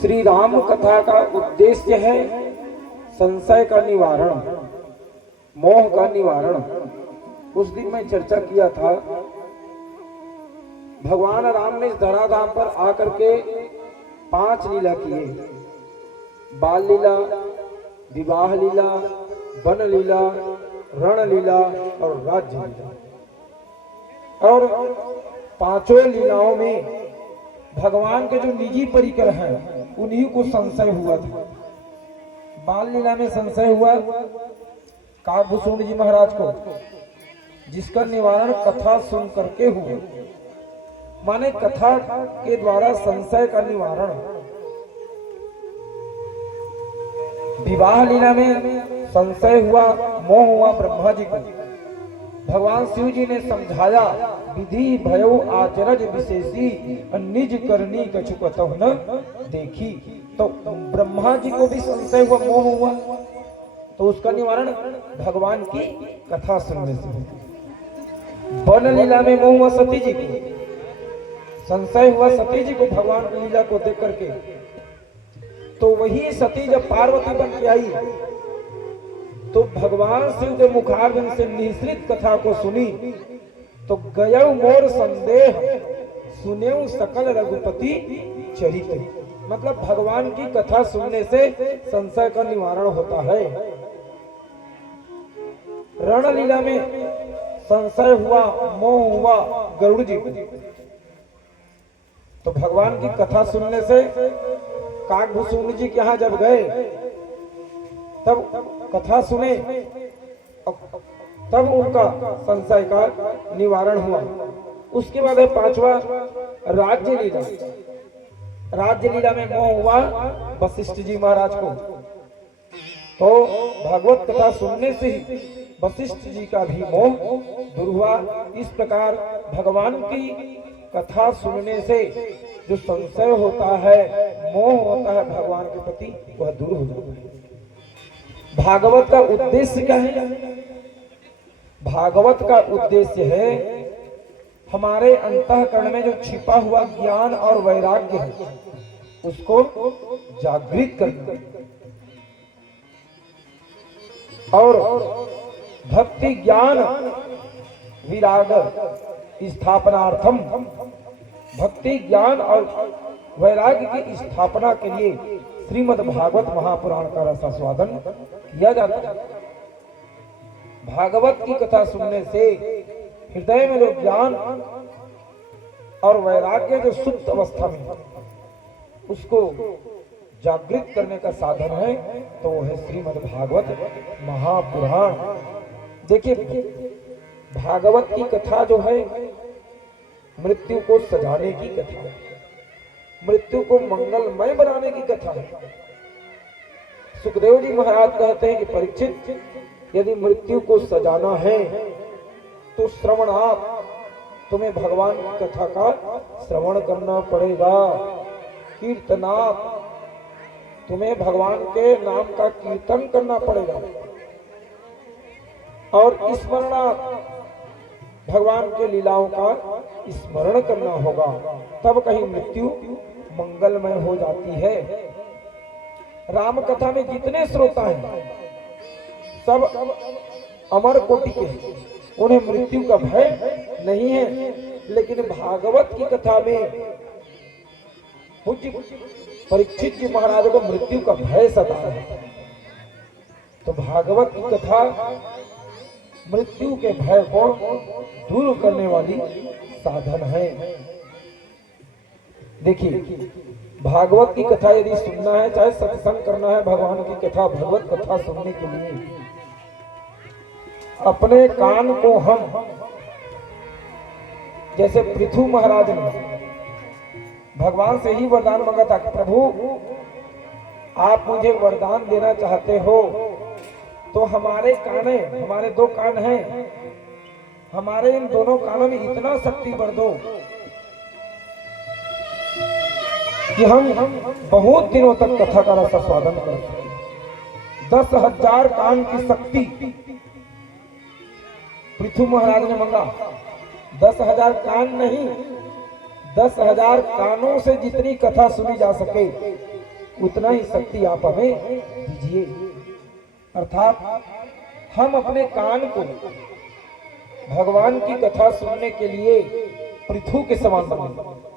श्री राम कथा का उद्देश्य है संशय का निवारण, मोह का निवारण। उस दिन मैं चर्चा किया था, भगवान राम ने इस धराधाम पर आकर के 5 लीला किए, बाल लीला, विवाह लीला, वन लीला, रण लीला और राज्य लीला। और 5 लीलाओं में भगवान के जो निजी परिकर हैं उन्हीं को संशय हुआ था। बाल लीला में संशय हुआ काकभूषण जी महाराज को, जिसका निवारण कथा सुन करके हुआ। माने कथा के द्वारा संशय का निवारण। विवाह लीला में संशय हुआ, मोह हुआ ब्रह्मा जी को। भगवान शिव जी ने समझाया, विधि भयो आचरज विशेषी निज करनी कछु कतहु न देखी। तो ब्रह्मा जी को भी संशय हुआ, मोह हुआ, तो उसका निवारण भगवान की कथा सुनने से। वन लीला में मोह हुआ सती जी को, संशय हुआ सती जी को भगवान की लीला को देख करके। तो वही सती जब पार्वती बन के आई तो भगवान शिव के मुखारविंद से निश्रित कथा को सुनी तो गयौ मोर संदेह सुनेऊ सकल रघुपति चरित। मतलब भगवान की कथा सुनने से संशय का निवारण होता है। रण लीला में संशय हुआ, मोह हुआ गरुड़ जी को। तो भगवान की कथा सुनने से काकभूषण जी के यहां जब गए तब कथा सुने, तब उनका संशय का निवारण हुआ। उसके बाद है 5वां राज्य लीला। राज्य लीला में मोह हुआ वशिष्ठ जी महाराज को। तो भागवत कथा सुनने से ही वशिष्ठ जी का भी मोह दूर हुआ। इस प्रकार भगवान की कथा सुनने से जो संशय होता है, मोह होता है भगवान के प्रति, वह दूर हो जाता है। भागवत का उद्देश्य क्या है? भागवत का उद्देश्य है हमारे अंतःकरण में जो छिपा हुआ ज्ञान और वैराग्य है उसको जागृत करना और भक्ति ज्ञान विराग स्थापनार्थम, भक्ति ज्ञान और वैराग्य की स्थापना के लिए श्रीमद् भागवत महापुराण का रसास्वादन किया जाता है। भागवत की कथा सुनने से हृदय में जो ज्ञान और वैराग्य जो सुप्त अवस्था में उसको जागृत करने का साधन है, तो वो है श्रीमद् भागवत महापुराण। देखिए, भागवत की कथा जो है मृत्यु को सजाने की कथा है, मृत्यु को मंगलमय बनाने की कथा है। सुखदेव जी महाराज कहते हैं कि परीक्षित, यदि मृत्यु को सजाना है तो श्रवणात्, तुम्हें भगवान की कथा का श्रवण करना पड़ेगा। कीर्तनात्, तुम्हें भगवान के नाम का कीर्तन करना पड़ेगा। और स्मरणात्, भगवान के लीलाओं का स्मरण करना होगा, तब कहीं मृत्यु मंगलमय हो जाती है। राम कथा में जितने श्रोता हैं सब अमर कोटि के, उन्हें मृत्यु का भय नहीं है। लेकिन भागवत की कथा में पूज्य परीक्षित जी महाराज को मृत्यु का भय सता है। तो भागवत की कथा मृत्यु के भय को दूर करने वाली साधन है। देखिए, भागवत की कथा यदि सुनना है, चाहे सत्संग करना है भगवान की कथा, भगवत कथा सुनने के लिए अपने कान को हम, जैसे पृथु महाराज ने भगवान से ही वरदान मांगा था कि प्रभु आप मुझे वरदान देना चाहते हो तो हमारे काने, हमारे 2 कान हैं, हमारे इन दोनों कानों में इतना शक्ति भर दो कि हम बहुत दिनों तक कथा का रसास्वादन कर सकें। 10,000 कान की शक्ति पृथु महाराज ने मांगा। 10,000 कान नहीं, 10,000 कानों से जितनी कथा सुनी जा सके उतना ही शक्ति आप हमें दीजिए। अर्थात हम अपने कान को भगवान की कथा सुनने के लिए पृथु के समान बनाएं।